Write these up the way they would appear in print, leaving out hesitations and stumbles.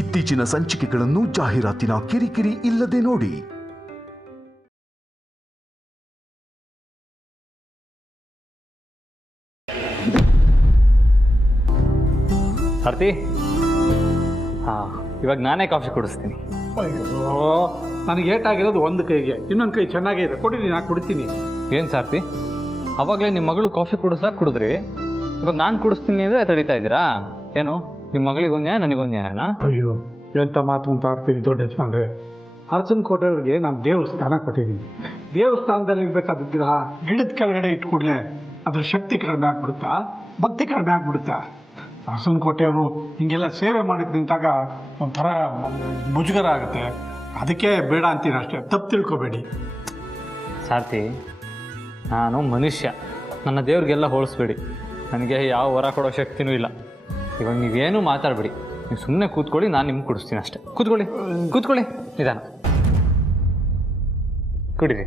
ಇತ್ತೀಚಿನ ಸಂಚಿಕೆಗಳನ್ನು ಜಾಹೀರಾತಿನ ಕಿರಿಕಿರಿ ಇಲ್ಲದೆ ನೋಡಿ. ಆರ್ತಿ, ಇವಾಗ ನಾನೇ ಕಾಫಿ ಕುಡಿಸ್ತೀನಿ. ನನಗೆ ಏಟಾಗಿರೋದು ಒಂದು ಕೈಗೆ, ಇನ್ನೊಂದು ಕೈ ಚೆನ್ನಾಗಿದೆ, ಕೊಡಿರಿ, ನಾನು ಕುಡಿತೀನಿ. ಏನು ಸಾರ್ತಿ, ಅವಾಗಲೇ ನಿಮ್ಮ ಮಗಳು ಕಾಫಿ ಕುಡಿದ್ರಿ, ಇವಾಗ ನಾನು ಕುಡಿಸ್ತೀನಿ ಅಂದರೆ ತಡೀತಾ ಇದ್ದೀರಾ? ಏನು ನಿಮ್ಮ ಮಗಳಿಗೊಂದು ನ್ಯಾಯ, ನನಗೊಂದು ನ್ಯಾಯನಾ? ಅಯ್ಯೋ, ಎಂಥ ಮಾತು ಅಂತ ಆಡ್ತೀನಿ ದೊಡ್ಡ ಯಜಮಾನ್ರೆ. ಅರ್ಜುನ್ ಕೋಟೆಯವ್ರಿಗೆ ನಾನು ದೇವಸ್ಥಾನ ಕೊಟ್ಟಿದ್ದೀನಿ. ದೇವಸ್ಥಾನದಲ್ಲಿ ಇರಬೇಕಾದ ವಿಗ್ರಹ ಗಿಡದ ಕೆಳಗಡೆ ಇಟ್ಕೊಡ್ಲೆ ಅದ್ರ ಶಕ್ತಿ ಕಡಿಮೆ ಆಗ್ಬಿಡುತ್ತಾ, ಭಕ್ತಿ ಕಡಿಮೆ ಆಗ್ಬಿಡುತ್ತಾ? ಅರ್ಜುನ್ ಕೋಟೆಯವರು ಹಿಂಗೆಲ್ಲ ಸೇವೆ ಮಾಡಿದ್ ನಿಂತಾಗ ಒಂಥರ ಮುಜುಗರ ಆಗುತ್ತೆ. ಅದಕ್ಕೆ ಬೇಡ ಅಂತೀನಿ ಅಷ್ಟೇ, ತಪ್ಪು ತಿಳ್ಕೊಬೇಡಿ. ಸಾರ್ತಿ, ನಾನು ಮನುಷ್ಯ, ನನ್ನ ದೇವ್ರಿಗೆಲ್ಲ ಹೋಲಿಸ್ಬೇಡಿ. ನನಗೆ ಯಾವ ವರ ಕೊಡೋ ಶಕ್ತಿನೂ ಇಲ್ಲ. ಇವಾಗ ನೀವೇನೂ ಮಾತಾಡಬೇಡಿ, ನೀವು ಸುಮ್ಮನೆ ಕೂತ್ಕೊಳ್ಳಿ, ನಾನು ನಿಮ್ಗೆ ಕುಡಿಸ್ತೀನಿ ಅಷ್ಟೇ. ಕೂತ್ಕೊಳ್ಳಿ ನಿಧಾನ ಕುಡೀರಿ.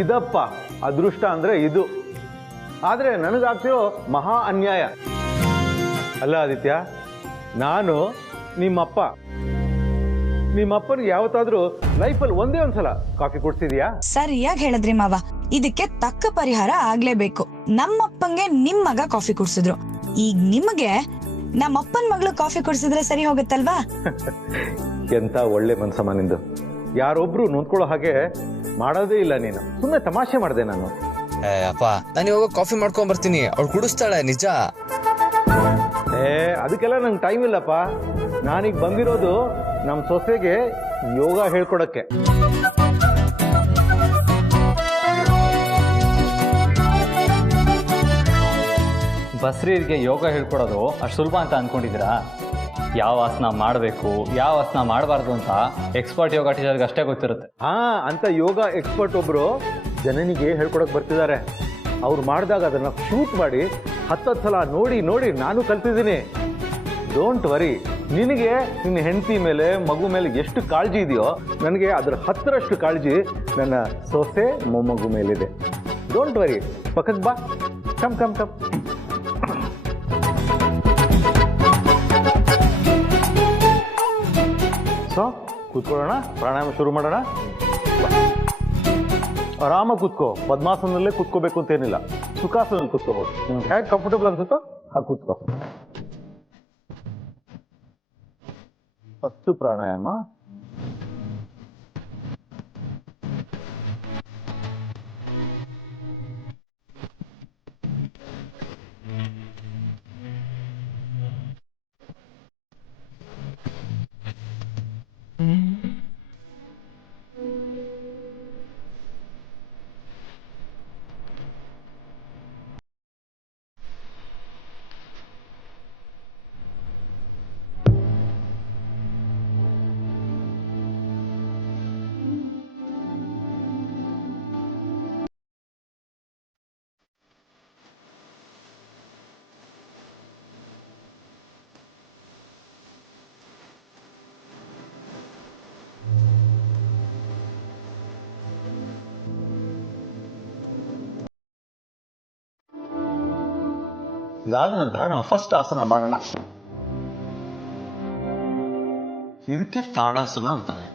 ಇದಪ್ಪ ಅದೃಷ್ಟ ಅಂದರೆ ಇದು. ಆದರೆ ನನಗಾಗ್ತಿರೋ ಮಹಾ ಅನ್ಯಾಯ. ಅಲ್ಲ ಆದಿತ್ಯ, ನಾನು ನಿಮ್ಮಪ್ಪನಿಗೆ ಯಾವತ್ತಾದ್ರೂ ಲೈಫಲ್ಲಿ ಒಂದೇ ಒಂದ್ಸಲ ಕಾಫಿ ಕುಡ್ಸಿದ್ಯಾ? ಸರಿಯಾಗಿ ಹೇಳಿದ್ರಿ ಮಾವ, ಇದಕ್ಕೆ ತಕ್ಕ ಪರಿಹಾರ ಆಗ್ಲೇಬೇಕು. ನಮ್ಮಪ್ಪಂಗೆ ನಿಮ್ ಮಗ ಕಾಫಿ ಕುಡ್ಸಿದ್ರು, ಈಗ ನಿಮಗೆ ನಮ್ಮಪ್ಪನ್ ಮಗಳು ಕಾಫಿ ಕುಡ್ಸಿದ್ರೆ ಸರಿ ಹೋಗುತ್ತಲ್ವಾ? ಎಂತ ಒಳ್ಳೆ ಮನ್ಸಮ್ಮ ನಿಂದು. ಯಾರೊಬ್ರು ನೊಂದ್ಕೊಳ್ಳೋ ಹಾಗೆ ಮಾಡೋದೇ ಇಲ್ಲ ನೀನು. ಸುಮ್ಮನೆ ತಮಾಷೆ ಮಾಡಿದೆ ನಾನು. ಅಪ್ಪ, ನಾನು ಇವಾಗ ಕಾಫಿ ಮಾಡ್ಕೊಂಡ್ ಬರ್ತೀನಿ, ಅವಳು ಕುಡಿಸ್ತಾಳೆ ನಿಜ. ಅದಕ್ಕೆಲ್ಲ ನಂಗೆ ಟೈಮ್ ಇಲ್ಲಪ್ಪ. ನಾನೀಗ ಬಂದಿರೋದು ನಮ್ಮ ಸೊಸೆಗೆ ಯೋಗ ಹೇಳ್ಕೊಡಕ್ಕೆ. ಬಸ್ರೀರಿಗೆ ಯೋಗ ಹೇಳ್ಕೊಡೋದು ಅಷ್ಟು ಸುಲಭ ಅಂತ ಅಂದ್ಕೊಂಡಿದ್ದೀರಾ? ಯಾವ ಆಸನ ಮಾಡಬೇಕು, ಯಾವ ಆಸನ ಮಾಡಬಾರ್ದು ಅಂತ ಎಕ್ಸ್ಪರ್ಟ್ ಯೋಗ ಟೀಚರ್ಗೆ ಅಷ್ಟೇ ಗೊತ್ತಿರುತ್ತೆ. ಅಂತ ಯೋಗ ಎಕ್ಸ್ಪರ್ಟ್ ಒಬ್ರು ಜನನಿಗೆ ಹೇಳ್ಕೊಡಕ್ ಬರ್ತಿದ್ದಾರೆ. ಅವ್ರು ಮಾಡಿದಾಗ ಅದನ್ನ ಶೂಟ್ ಮಾಡಿ 10 ಸಲ ನೋಡಿ ನಾನು ಕಲ್ತಿದ್ದೀನಿ. ಡೋಂಟ್ ವರಿ, ನಿನಗೆ ನಿನ್ನ ಹೆಂಡತಿ ಮೇಲೆ, ಮಗು ಮೇಲೆ ಎಷ್ಟು ಕಾಳಜಿ ಇದೆಯೋ, ನನಗೆ ಅದರ 10ರಷ್ಟು ಕಾಳಜಿ ನನ್ನ ಸೊಸೆ ಮೊಮ್ಮಗು ಮೇಲಿದೆ. ಡೋಂಟ್ ವರಿ, ಪಕ್ಕಕ್ಕೆ ಬಾ. ಕಮ್ ಸೊ ಕೂತ್ಕೊಳ್ಳೋಣ, ಪ್ರಾಣಾಯಾಮ ಶುರು ಮಾಡೋಣ. ಆರಾಮಾಗಿ ಕೂತ್ಕೋ. ಪದ್ಮಾಸನದಲ್ಲೇ ಕೂತ್ಕೋಬೇಕು ಅಂತೇನಿಲ್ಲ, ಸುಖಾಸನಲ್ಲಿ ಕೂತ್ಕೋಬಹುದು. ನಿಮ್ಗೆ ಹೇಗೆ ಕಂಫರ್ಟಬಲ್ ಅನ್ಸುತ್ತೋ ಹಾಗೆ ಕೂತ್ಕೋ. ಫಸ್ಟ್ ಪ್ರಾಣಾಯಾಮ. ಇದಾದ ನಂತರ ನಾವು ಫಸ್ಟ್ ಆಸನ ಮಾಡೋಣ. ಇದಕ್ಕೆ ತಾಡಾಸನ ಅಂತಾರೆ.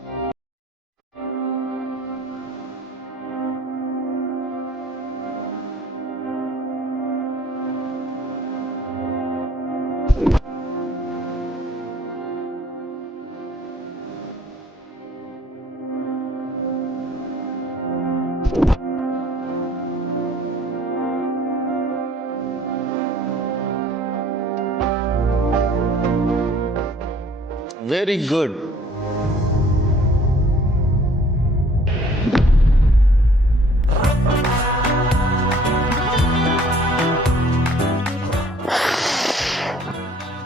Very good.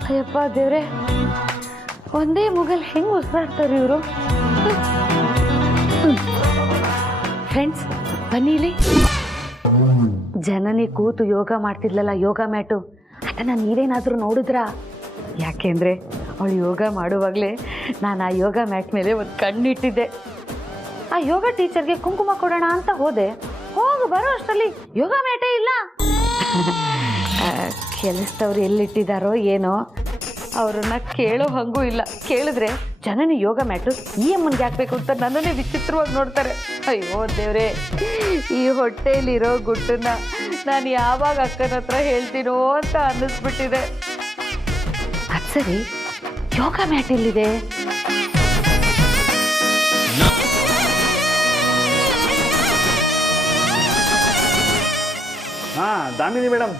ಅಯ್ಯಪ್ಪ ದೇವ್ರೆ, ಒಂದೇ ಮುಗಲ್ ಹೆಂಗ್ ಉಸಿರಾಡ್ತಾರೆ ಇವರು? ಫ್ರೆಂಡ್ಸ್ ಬನ್ನಿ ಇಲ್ಲಿ. ಜನನಿ ಕೂತು ಯೋಗ ಮಾಡ್ತಿದ್ಲಲ್ಲ ಯೋಗ ಮ್ಯಾಟು, ಅದನ್ನು ನೀವೇನಾದರೂ ನೋಡಿದ್ರಾ? ಯಾಕೆಂದರೆ ಅವಳು ಯೋಗ ಮಾಡುವಾಗಲೇ ನಾನು ಆ ಯೋಗ ಮ್ಯಾಟ್ ಮೇಲೆ ಒಂದು ಕಣ್ಣಿಟ್ಟಿದ್ದೆ. ಆ ಯೋಗ ಟೀಚರ್ಗೆ ಕುಂಕುಮ ಕೊಡೋಣ ಅಂತ ಹೋದೆ, ಹೋಗಿ ಬರೋ ಅಷ್ಟರಲ್ಲಿ ಯೋಗ ಮ್ಯಾಟೇ ಇಲ್ಲ. ಕೆಲಸದವ್ರು ಎಲ್ಲಿಟ್ಟಿದ್ದಾರೋ ಏನೋ, ಅವ್ರನ್ನ ಕೇಳೋ ಹಂಗೂ ಇಲ್ಲ. ಕೇಳಿದ್ರೆ ಜನನಿ ಯೋಗ ಮ್ಯಾಟು ಈ ಅಮ್ಮನಿಗೆ ಹಾಕ್ಬೇಕು ಅಂತ ನನ್ನನ್ನೇ ವಿಚಿತ್ರವಾಗಿ ನೋಡ್ತಾರೆ. ಅಯ್ಯೋ ದೇವ್ರೆ, ಈ ಹೊಟ್ಟೆಯಲ್ಲಿರೋ ಗುಟ್ಟನ್ನ ನಾನು ಯಾವಾಗ ಅಕ್ಕನ ಹತ್ರ ಹೇಳ್ತೀನೋ ಅಂತ ಅನ್ನಿಸ್ಬಿಟ್ಟಿದೆ. ಅದು ಸರಿ, ಯೋಗ ಮ್ಯಾಟ್ ಎಲ್ಲಿದೆ? ಹಾ ದಾಮಿನಿ ಮೇಡಮ್,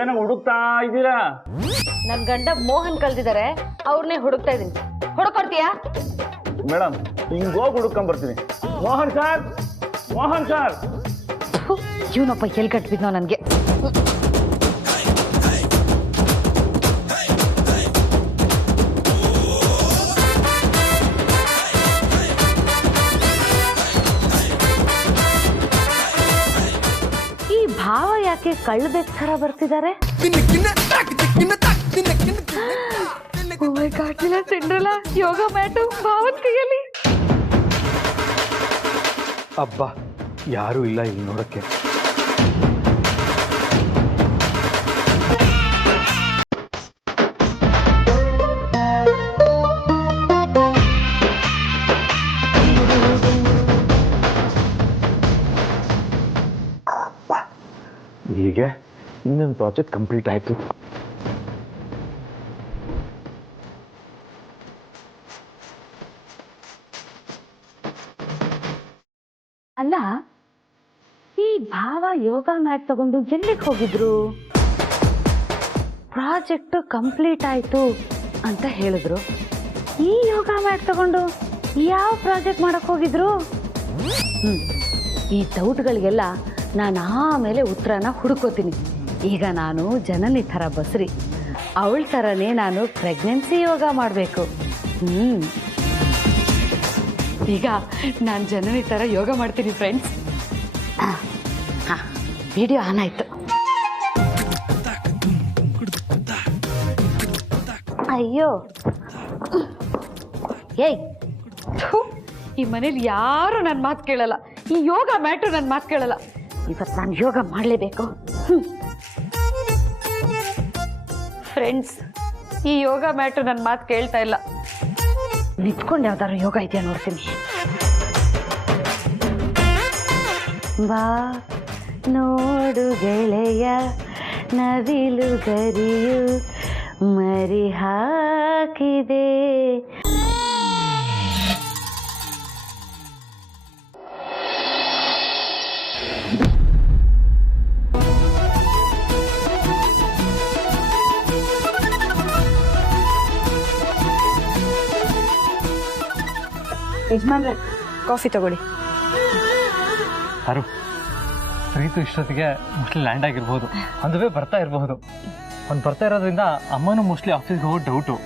ಏನೋ ಹುಡುಕ್ತಾ ಇದ್ದೀರಾ? ನನ್ನ ಗಂಡ ಮೋಹನ್ ಕಲ್ದಿದ್ದಾರೆ, ಅವ್ರನ್ನೇ ಹುಡುಕ್ತಾ ಇದ್ದೀನಿ. ಹುಡುಕೊಡ್ತೀಯಾ? ಮೇಡಮ್ ಹಿಂಗೋಗಿ ಹುಡುಕೊಂಡ್ ಬರ್ತೀನಿ. Mohan sir, Mohan sir. ಇವನೊಬ್ಬ ಎಲ್ಲಿ ಕಟ್ಬಿದ್ನೋ ನನಗೆ. ಈ ಭಾವ ಯಾಕೆ ಕಳ್ಳಬೇಕ್ ಥರ ಬರ್ತಿದ್ದಾರೆ? ಸಿಂಡ್ರಲ್ಲ ಯೋಗ ಮ್ಯಾಟು ಭಾವನ್ ಕೈಯಲ್ಲಿ. ಅಬ್ಬಾ, ಯಾರೂ ಇಲ್ಲ ಇಲ್ಲಿ ನೋಡಕ್ಕೆ. ಹೀಗೆ ಇನ್ನೊಂದು ಪ್ರಾಜೆಕ್ಟ್ ಕಂಪ್ಲೀಟ್ ಆಯಿತು. ಅಲ್ಲ, ಈ ಭಾವ ಯೋಗ ಮ್ಯಾಟ್ ತಗೊಂಡು ಎಲ್ಲಿಗೆ ಹೋಗಿದ್ರು? ಪ್ರಾಜೆಕ್ಟ್ ಕಂಪ್ಲೀಟ್ ಆಯ್ತು ಅಂತ ಹೇಳಿದ್ರು. ಈ ಯೋಗ ಮ್ಯಾಟ್ ತಗೊಂಡು ಯಾವ ಪ್ರಾಜೆಕ್ಟ್ ಮಾಡಕ್ ಹೋಗಿದ್ರು? ಈ ಡೌಟ್ಗಳಿಗೆಲ್ಲ ನಾನು ಆಮೇಲೆ ಉತ್ತರನ ಹುಡುಕೋತೀನಿ. ಈಗ ನಾನು ಜನನಿ ಥರ ಬಸ್ರಿ, ಅವಳ ಥರನೇ ನಾನು ಪ್ರೆಗ್ನೆನ್ಸಿ ಯೋಗ ಮಾಡಬೇಕು. ಈಗ ನಾನು ಜನನಿ ಥರ ಯೋಗ ಮಾಡ್ತೀನಿ ಫ್ರೆಂಡ್ಸ್. ಹಾಂ, ವಿಡಿಯೋ ಆನ್ ಆಯಿತು. ಅಯ್ಯೋ ಏಯ್, ಈ ಮನೇಲಿ ಯಾರು ನನ್ನ ಮಾತು ಕೇಳಲ್ಲ, ಈ ಯೋಗ ಮ್ಯಾಟು ನನ್ನ ಮಾತು ಕೇಳಲ್ಲ. ಇವತ್ತು ನಾನು ಯೋಗ ಮಾಡಲೇಬೇಕು. ಫ್ರೆಂಡ್ಸ್, ಈ ಯೋಗ ಮ್ಯಾಟು ನನ್ನ ಮಾತು ಕೇಳ್ತಾ ಇಲ್ಲ. ನಿಂತ್ಕೊಂಡು ಯಾವ್ದಾದ್ರು ಯೋಗ ಇದೆಯಾ ನೋಡ್ತೀನಿ. ಬಾ ನೋಡು ಗೆಳೆಯ, ನವಿಲು ಗರಿಯು ಮರಿ ಹಾಕಿದೆ. ಯಜಮಾನ್ರೆ, ಕಾಫಿ ತಗೊಳ್ಳಿ. ಯಾರು ಪ್ರೀತು ಇಷ್ಟೊತ್ತಿಗೆ ಮೋಸ್ಟ್ಲಿ ಲ್ಯಾಂಡ್ ಆಗಿರ್ಬೋದು, ಅಂದುವೇ ಬರ್ತಾ ಇರಬಹುದು. ಅವ್ನು ಬರ್ತಾ ಇರೋದ್ರಿಂದ ಅಮ್ಮನೂ ಮೋಸ್ಟ್ಲಿ ಆಫೀಸ್ಗೆ ಹೋಗೋ ಡೌಟು.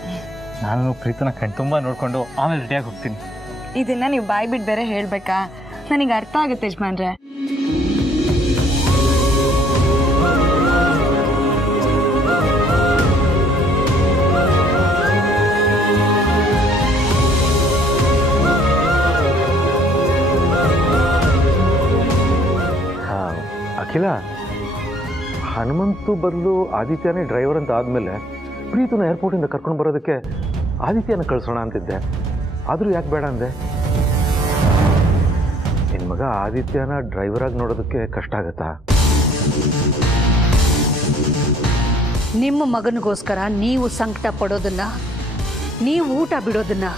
ನಾನು ಪ್ರೀತನ ಕಣ್ತುಂಬ ನೋಡಿಕೊಂಡು ಆಮೇಲೆ ರೆಡಿಯಾಗಿ ಹೋಗ್ತೀನಿ. ಇದನ್ನ ನೀವು ಬಾಯ್ ಬಿಟ್ಟು ಬೇರೆ ಹೇಳ್ಬೇಕಾ? ನನಗೆ ಅರ್ಥ ಆಗುತ್ತೆ ಯಜಮಾನ್ರೆ. ಅಖಿಲ, ಹನುಮಂತು ಬದಲು ಆದಿತ್ಯನೇ ಡ್ರೈವರ್ ಅಂತ ಆದಮೇಲೆ ಪ್ರೀತನ ಏರ್ಪೋರ್ಟಿಂದ ಕರ್ಕೊಂಡು ಬರೋದಕ್ಕೆ ಆದಿತ್ಯನ ಕಳಿಸೋಣ ಅಂತಿದ್ದೆ. ಆದರೂ ಯಾಕೆ ಬೇಡ ಅಂದೆ? ನಿನ್ನ ಮಗ ಆದಿತ್ಯನ ಡ್ರೈವರಾಗಿ ನೋಡೋದಕ್ಕೆ ಕಷ್ಟ ಆಗತ್ತಾ? ನಿಮ್ಮ ಮಗನಿಗೋಸ್ಕರ ನೀವು ಸಂಕಟ ಪಡೋದನ್ನ, ನೀವು ಊಟ ಬಿಡೋದನ್ನ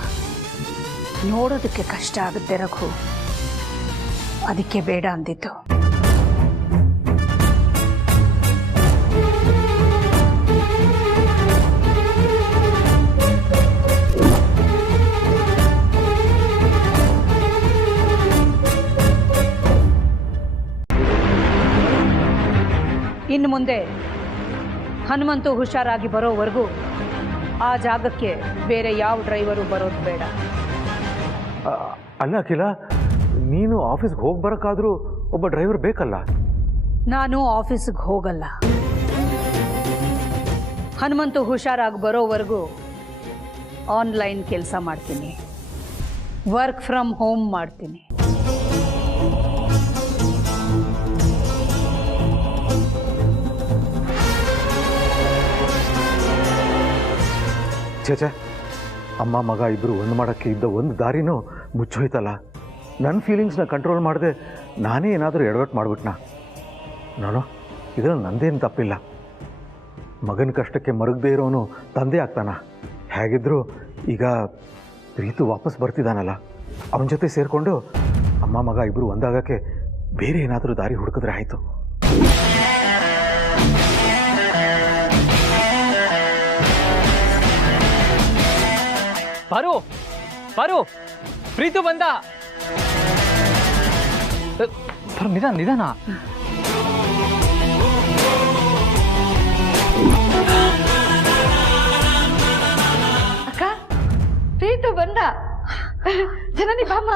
ನೋಡೋದಕ್ಕೆ ಕಷ್ಟ ಆಗುತ್ತೆ ರಘು. ಅದಕ್ಕೆ ಬೇಡ ಅಂದಿದ್ದು. ಇನ್ನು ಮುಂದೆ ಹನುಮಂತು ಹುಷಾರಾಗಿ ಬರೋವರೆಗೂ ಆ ಜಾಗಕ್ಕೆ ಬೇರೆ ಯಾವ ಡ್ರೈವರು ಬರೋದು ಬೇಡ. ಅಲ್ಲ ಅಖಿಲ, ನೀನು ಆಫೀಸ್ಗೆ ಹೋಗಿ ಬರೋಕ್ಕಾದ್ರೂ ಒಬ್ಬ ಡ್ರೈವರ್ ಬೇಕಲ್ಲ. ನಾನು ಆಫೀಸಿಗೆ ಹೋಗಲ್ಲ. ಹನುಮಂತು ಹುಷಾರಾಗಿ ಬರೋವರೆಗೂ ಆನ್ಲೈನ್ ಕೆಲಸ ಮಾಡ್ತೀನಿ, ವರ್ಕ್ ಫ್ರಮ್ ಹೋಮ್ ಮಾಡ್ತೀನಿ. ಛೇ, ಅಮ್ಮ ಮಗ ಇಬ್ಬರು ಒಂದು ಮಾಡೋಕ್ಕೆ ಇದ್ದ ಒಂದು ದಾರಿನೂ ಮುಚ್ಚೋಯ್ತಲ್ಲ. ನನ್ನ ಫೀಲಿಂಗ್ಸ್ನ ಕಂಟ್ರೋಲ್ ಮಾಡದೆ ನಾನೇ ಏನಾದರೂ ಎಡವಟ್ಟು ಮಾಡಿಬಿಟ್ನಾ? ನೋಡೋ, ಇದರಲ್ಲಿ ನಂದೇನು ತಪ್ಪಿಲ್ಲ. ಮಗನ ಕಷ್ಟಕ್ಕೆ ಮರುಗದೇ ಇರೋನು ತಂದೆ ಆಗ್ತಾನ. ಹೇಗಿದ್ದರೂ ಈಗ ಪ್ರೀತು ವಾಪಸ್ ಬರ್ತಿದ್ದಾನಲ್ಲ, ಅವನ ಜೊತೆ ಸೇರಿಕೊಂಡು ಅಮ್ಮ ಮಗ ಇಬ್ಬರು ಒಂದಾಗಕ್ಕೆ ಬೇರೆ ಏನಾದರೂ ದಾರಿ ಹುಡುಕಿದ್ರೆ ಆಯಿತು. ಪಾರು, ಪಾರು, ಪ್ರೀತು ಬಂದ. ನಿಧಾನ ನಿಧಾನ. ಅಕ್ಕ, ಪ್ರೀತು ಬಂದ. ಜನನಿ ಬಾಮ್ಮ.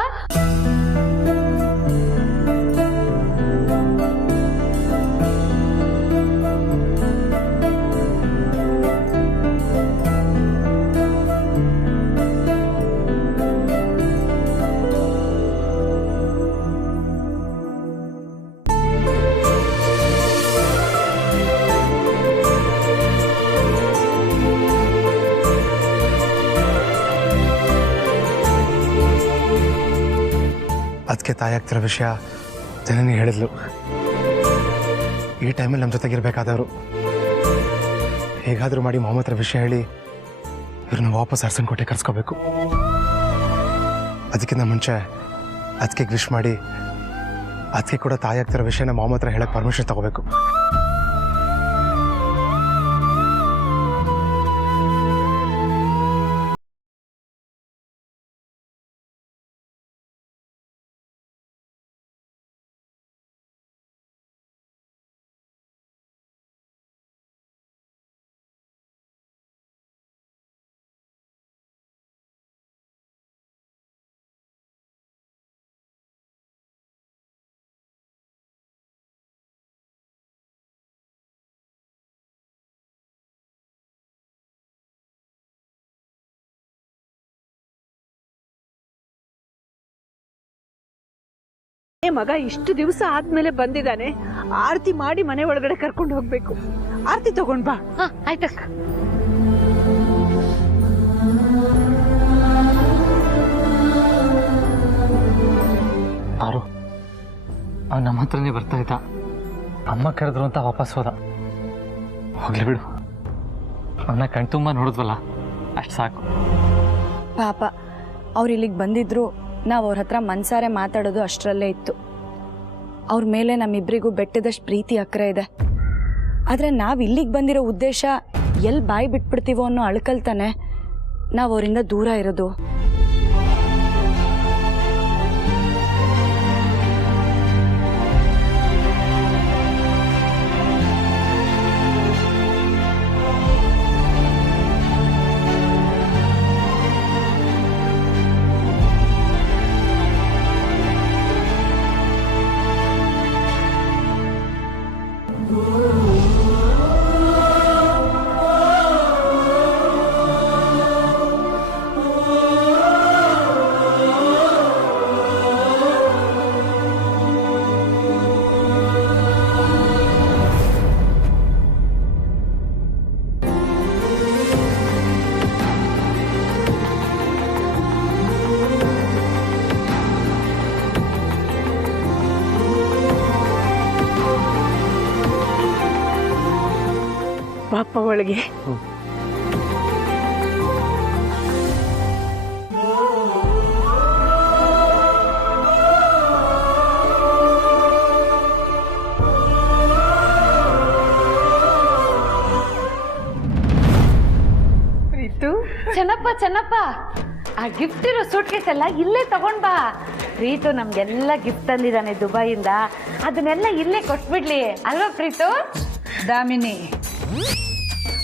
ಅದಕ್ಕೆ ತಾಯಿ ಆಗ್ತಿರೋ ವಿಷಯ ಜನನಿ ಹೇಳಿದ್ಲು. ಈ ಟೈಮಲ್ಲಿ ನಮ್ಮ ಜೊತೆಗಿರ್ಬೇಕಾದವರು ಹೇಗಾದರೂ ಮಾಡಿ ಮೊಹಮ್ಮದ್ ಹತ್ರ ವಿಷಯ ಹೇಳಿ ಇವ್ರನ್ನ ವಾಪಸ್ ಅರಸನಕೋಟೆ ಕರ್ಸ್ಕೋಬೇಕು. ಅದಕ್ಕಿಂತ ಮುಂಚೆ ಅದಕ್ಕೆ ವಿಶ್ ಮಾಡಿ ಅದಕ್ಕೆ ಕೂಡ ತಾಯಿ ಆಗ್ತಿರೋ ವಿಷಯನ ಮೊಹಮ್ಮದ್ ಹತ್ರ ಹೇಳಕ್ಕೆ ಪರ್ಮಿಷನ್ ತಗೋಬೇಕು. ಮಗ ಇಷ್ಟು ದಿವಸ ಆದ್ಮೇಲೆ ಬಂದಿದ್ದಾನೆ. ಆರತಿ ಮಾಡಿ ಮನೆ ಒಳಗಡೆ ಕರ್ಕೊಂಡು ಹೋಗ್ಬೇಕು. ಆರತಿ ತಗೊಂಡ್ ಬಾ. ಆಯ್ತಕ್ಕ. ಪಾರು, ಅವ್ನು ನಮ್ಮ ಹತ್ರನೇ ಬರ್ತಾ ಇದ್ದ. ಅಮ್ಮ ಕರೆದ್ರು ಅಂತ ವಾಪಸ್ ಹೋದ. ಹೋಗ್ಲಿ ಬಿಡು, ಅವನ್ನ ಕಣ್ತುಂಬ ನೋಡಿದ್ವಲ್ಲ, ಅಷ್ಟು ಸಾಕು. ಪಾಪ ಅವ್ರು ಇಲ್ಲಿಗೆ ಬಂದಿದ್ರು, ನಾವು ಅವ್ರ ಹತ್ರ ಮನ್ಸಾರೆ ಮಾತಾಡೋದು ಅಷ್ಟರಲ್ಲೇ ಇತ್ತು. ಅವ್ರ ಮೇಲೆ ನಮ್ಮಿಬ್ಬರಿಗೂ ಬೆಟ್ಟದಷ್ಟು ಪ್ರೀತಿ ಅಕ್ರೆ ಇದೆ. ಆದರೆ ನಾವು ಇಲ್ಲಿಗೆ ಬಂದಿರೋ ಉದ್ದೇಶ ಎಲ್ಲಿ ಬಾಯಿ ಬಿಟ್ಬಿಡ್ತೀವೋ ಅನ್ನೋ ಅಳ್ಕಲ್ತಾನೆ ನಾವು ಅವರಿಂದ ದೂರ ಇರೋದು. ಪಾಪ ಒಳಗೆ. ಪ್ರೀತು, ಚೆನ್ನಪ್ಪ, ಆ ಗಿಫ್ಟ್ ಇರೋ ಸೂಟ್ ಕೇಸ್ ಎಲ್ಲ ಇಲ್ಲೇ ತಗೊಂಡ್ ಬಾ. ಪ್ರೀತು ನಮ್ಗೆಲ್ಲ ಗಿಫ್ಟ್ ತಂದಿದ್ದಾನೆ ದುಬೈಯಿಂದ, ಅದನ್ನೆಲ್ಲ ಇಲ್ಲೇ ಕೊಟ್ಬಿಡ್ಲಿ ಅಲ್ವಾ ಪ್ರೀತು? ದಾಮಿನಿ,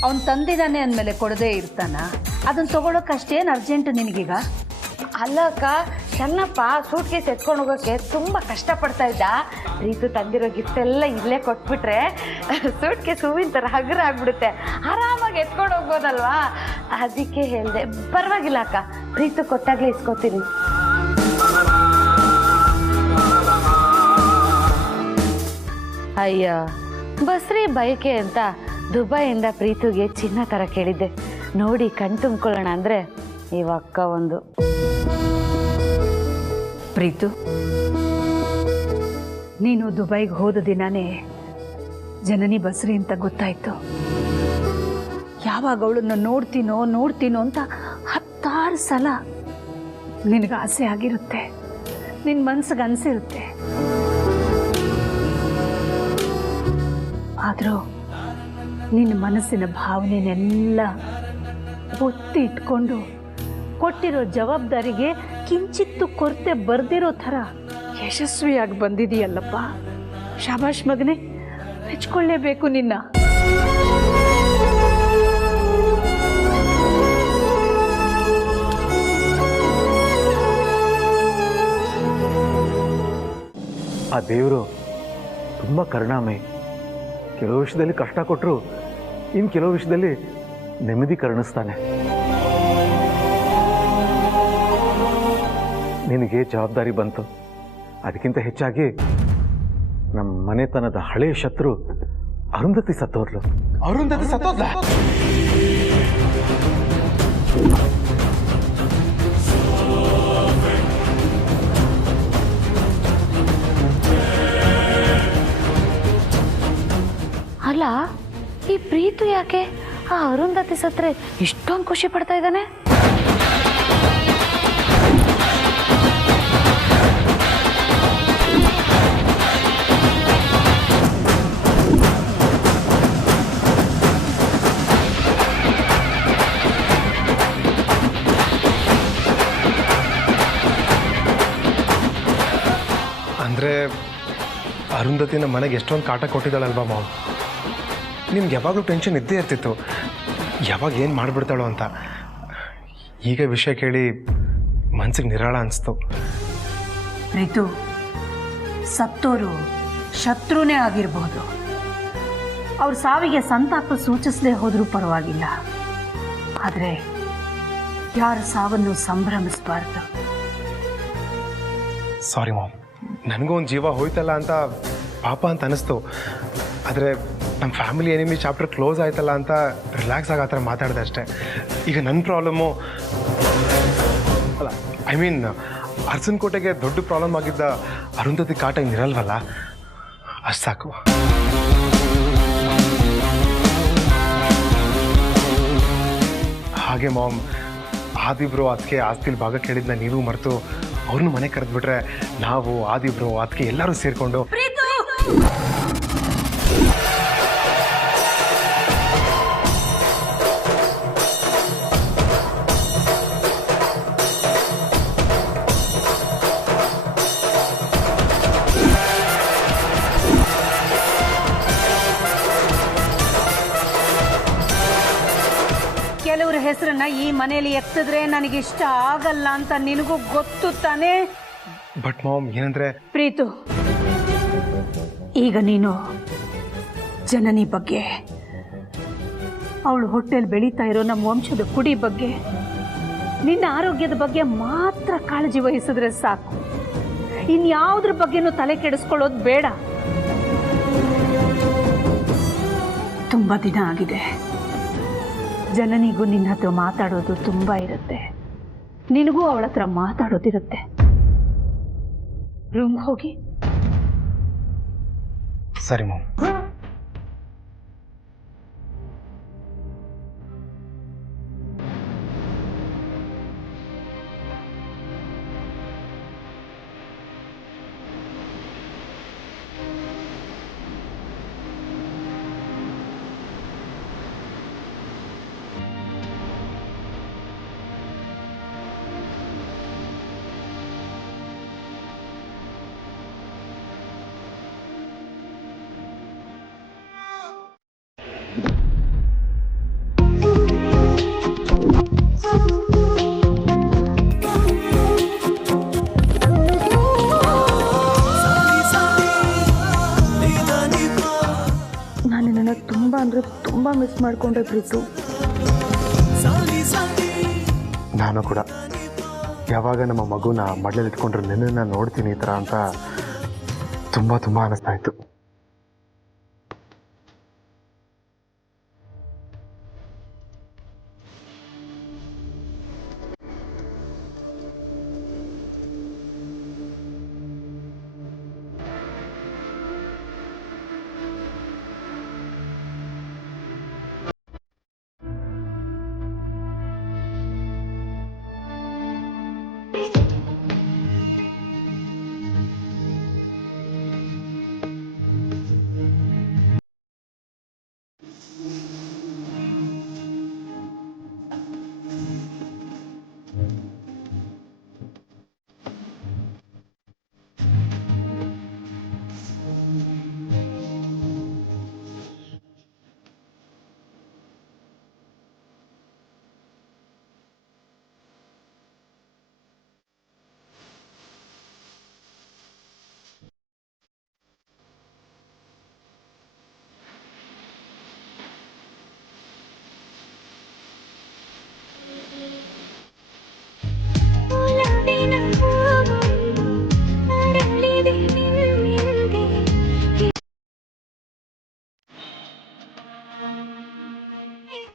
ಅವನು ತಂದಿದ್ದಾನೆ ಅಂದಮೇಲೆ ಕೊಡದೇ ಇರ್ತಾನ? ಅದನ್ನ ತಗೊಳಕ್ ಅಷ್ಟೇನು ಅರ್ಜೆಂಟ್ ನಿನಗೀಗ? ಅಲ್ಲ ಅಕ್ಕ, ಚೆನ್ನಪ್ಪ ಸೂಟ್ ಕೇಸ್ ಎತ್ಕೊಂಡು ಹೋಗೋಕ್ಕೆ ತುಂಬ ಕಷ್ಟಪಡ್ತಾ ಇದ್ದ. ಪ್ರೀತು ತಂದಿರೋ ಗಿಫ್ಟ್ ಎಲ್ಲ ಇಲ್ಲೇ ಕೊಟ್ಬಿಟ್ರೆ ಸೂಟ್ ಕೇಸ್ ಹೂವಿನ ಥರ ಹಗುರ ಆಗ್ಬಿಡುತ್ತೆ, ಆರಾಮಾಗಿ ಎತ್ಕೊಂಡು ಹೋಗ್ಬೋದಲ್ವಾ? ಅದಕ್ಕೆ ಹೇಳಿದೆ. ಪರವಾಗಿಲ್ಲ ಅಕ್ಕ, ಪ್ರೀತು ಕೊಟ್ಟಾಗಲೇ ಇಸ್ಕೊತೀನಿ. ಅಯ್ಯ, ಬಸ್ರಿ ಬೈಕೆ ಅಂತ ದುಬೈಯಿಂದ ಪ್ರೀತುಗೆ ಚಿನ್ನ ಥರ ಕೇಳಿದ್ದೆ. ನೋಡಿ ಕಣ್ ತುಂಬ್ಕೊಳ್ಳೋಣ ಅಂದರೆ ಇವಕ್ಕ ಒಂದು. ಪ್ರೀತು, ನೀನು ದುಬೈಗೆ ಹೋದ ದಿನನೇ ಜನನಿ ಬಸ್ರಿ ಅಂತ ಗೊತ್ತಾಯ್ತು. ಯಾವಾಗ ಅವಳನ್ನು ನೋಡ್ತೀನೋ ಅಂತ 10 ಸಲ ನಿನಗೆ ಆಸೆ ಆಗಿರುತ್ತೆ, ನಿನ್ನ ಮನ್ಸಿಗೆ ಅನಿಸಿರುತ್ತೆ. ಆದರೂ ನಿನ್ನ ಮನಸ್ಸಿನ ಭಾವನೆನೆಲ್ಲ ಒತ್ತಿ ಇಟ್ಕೊಂಡು ಕೊಟ್ಟಿರೋ ಜವಾಬ್ದಾರಿಗೆ ಕಿಂಚಿತ್ತು ಕೊರತೆ ಬರ್ದಿರೋ ಥರ ಯಶಸ್ವಿಯಾಗಿ ಬಂದಿದೆಯಲ್ಲಪ್ಪ. ಶಾಬಾಷ್ ಮಗನೇ, ಮೆಚ್ಕೊಳ್ಳೇಬೇಕು ನಿನ್ನ. ಆ ದೇವರು ತುಂಬ ಕರುಣಾಮಯಿ. ಕೆಲವು ವಿಷಯದಲ್ಲಿ ಕಷ್ಟ ಕೊಟ್ಟರು, ಇನ್ನು ಕೆಲವು ವಿಷಯದಲ್ಲಿ ನೆಮ್ಮದಿ ಕರುಣಿಸ್ತಾನೆ. ನಿನಗೆ ಜವಾಬ್ದಾರಿ ಬಂತು. ಅದಕ್ಕಿಂತ ಹೆಚ್ಚಾಗಿ ನಮ್ಮ ಮನೆತನದ ಹಳೆಯ ಶತ್ರು ಅರುಂಧತಿ ಸತ್ತೋದ್ಲು. ಅರುಂಧತಿ ಸತ್ತೋದ್ಲ? ಅಲ್ಲ, ಈ ಪ್ರೀತು ಯಾಕೆ ಆ ಅರುಂಧತಿ ಸತ್ರೆ ಇಷ್ಟೊಂದು ಖುಷಿ ಪಡ್ತಾ ಇದ್ದಾನೆ? ಅಂದರೆ ಅರುಂಧತಿನ ಮನೆಗೆ ಎಷ್ಟೊಂದು ಕಾಟ ಕೊಟ್ಟಿದ್ದಾಳಲ್ವಾ ಮಾವು. ನಿಮ್ಗೆ ಯಾವಾಗಲೂ ಟೆನ್ಷನ್ ಇದ್ದೇ ಇರ್ತಿತ್ತು, ಯಾವಾಗ ಏನು ಮಾಡಿಬಿಡ್ತಾಳೋ ಅಂತ. ಈಗ ವಿಷಯ ಕೇಳಿ ಮನ್ಸಿಗೆ ನಿರಾಳ ಅನಿಸ್ತು. ಪ್ರೀತು, ಸತ್ತೋರು ಶತ್ರುನೇ ಆಗಿರಬಹುದು. ಅವ್ರ ಸಾವಿಗೆ ಸಂತಾಪ ಸೂಚಿಸದೆ ಹೋದರೂ ಪರವಾಗಿಲ್ಲ, ಆದರೆ ಯಾರ ಸಾವನ್ನು ಸಂಭ್ರಮಿಸಬಾರ್ದು. ಸಾರಿ ಮಾಮ್, ನನಗೂ ಒಂದು ಜೀವ ಹೋಯ್ತಲ್ಲ ಅಂತ ಪಾಪ ಅಂತ ಅನ್ನಿಸ್ತು. ಆದರೆ ನಮ್ಮ ಫ್ಯಾಮಿಲಿ ಎನಿಮಿ ಚಾಪ್ಟರ್ ಕ್ಲೋಸ್ ಆಯ್ತಲ್ಲ ಅಂತ ರಿಲ್ಯಾಕ್ಸ್ ಆಗಿ ಆ ಥರ ಮಾತಾಡಿದೆ ಅಷ್ಟೇ. ಈಗ ನನ್ನ ಪ್ರಾಬ್ಲಮ್ಮು ಅಲ್ಲ, ಐ ಮೀನ್ ಅರಸನಕೋಟೆಗೆ ದೊಡ್ಡ ಪ್ರಾಬ್ಲಮ್ ಆಗಿದ್ದ ಅರುಂಧತಿ ಕಾಟ ಇನ್ನಿರಲ್ವಲ್ಲ, ಅಷ್ಟು ಸಾಕು. ಹಾಗೆ ಮಾಮ್, ಆದಿಬ್ರು ಅದಕ್ಕೆ ಆಸ್ತಿಲಿ ಭಾಗ ಕೇಳಿದ್ನ ನೀವು ಮರೆತು ಅವ್ರನ್ನೂ ಮನೆ ಕರೆದ್ಬಿಟ್ರೆ ನಾವು ಆದಿಬ್ರು ಅದಕ್ಕೆ ಎಲ್ಲರೂ ಸೇರಿಕೊಂಡು ಕೆಲವ್ರ ಹೆಸರನ್ನ ಈ ಮನೆಯಲ್ಲಿ ಎತ್ತಿದ್ರೆ ನನಗಿಷ್ಟ ಆಗಲ್ಲ ಅಂತ ನಿನಗೂ ಗೊತ್ತು ತಾನೇ? ಬಟ್ ಮಾಮ್, ಏನಂದ್ರೆ ಪ್ರೀತು, ಈಗ ನೀನು ಜನನಿ ಬಗ್ಗೆ, ಅವಳು ಹೊಟ್ಟೆಲಿ ಬೆಳೀತಾ ಇರೋ ನಮ್ಮ ವಂಶದ ಕುಡಿ ಬಗ್ಗೆ, ನಿನ್ನ ಆರೋಗ್ಯದ ಬಗ್ಗೆ ಮಾತ್ರ ಕಾಳಜಿ ವಹಿಸಿದ್ರೆ ಸಾಕು. ಇನ್ಯಾವುದ್ರ ಬಗ್ಗೆನೂ ತಲೆ ಕೆಡಿಸ್ಕೊಳ್ಳೋದು ಬೇಡ. ತುಂಬ ದಿನ ಆಗಿದೆ. ಜನನಿಗೂ ನಿನ್ನ ಹತ್ರ ಮಾತಾಡೋದು ತುಂಬ ಇರುತ್ತೆ, ನಿನಗೂ ಅವಳ ಹತ್ರ ಮಾತಾಡೋದಿರುತ್ತೆ. ರೂಮ್ ಹೋಗಿ. ಸರಿ ಮಾಮ್. ತುಂಬ ಮಿಸ್ ಮಾಡ್ಕೊಂಡ್ರೆ ಪ್ರೀತು. ನಾನು ಕೂಡ ಯಾವಾಗ ನಮ್ಮ ಮಗುನ ಮಡ್ಲಲ್ಲಿ ಇಟ್ಕೊಂಡ್ರೆ ನಿನ್ನನ್ನು ನೋಡ್ತೀನಿ ಈ ಥರ ಅಂತ ತುಂಬ ತುಂಬ ಅನ್ನಿಸ್ತಾ ಇತ್ತು.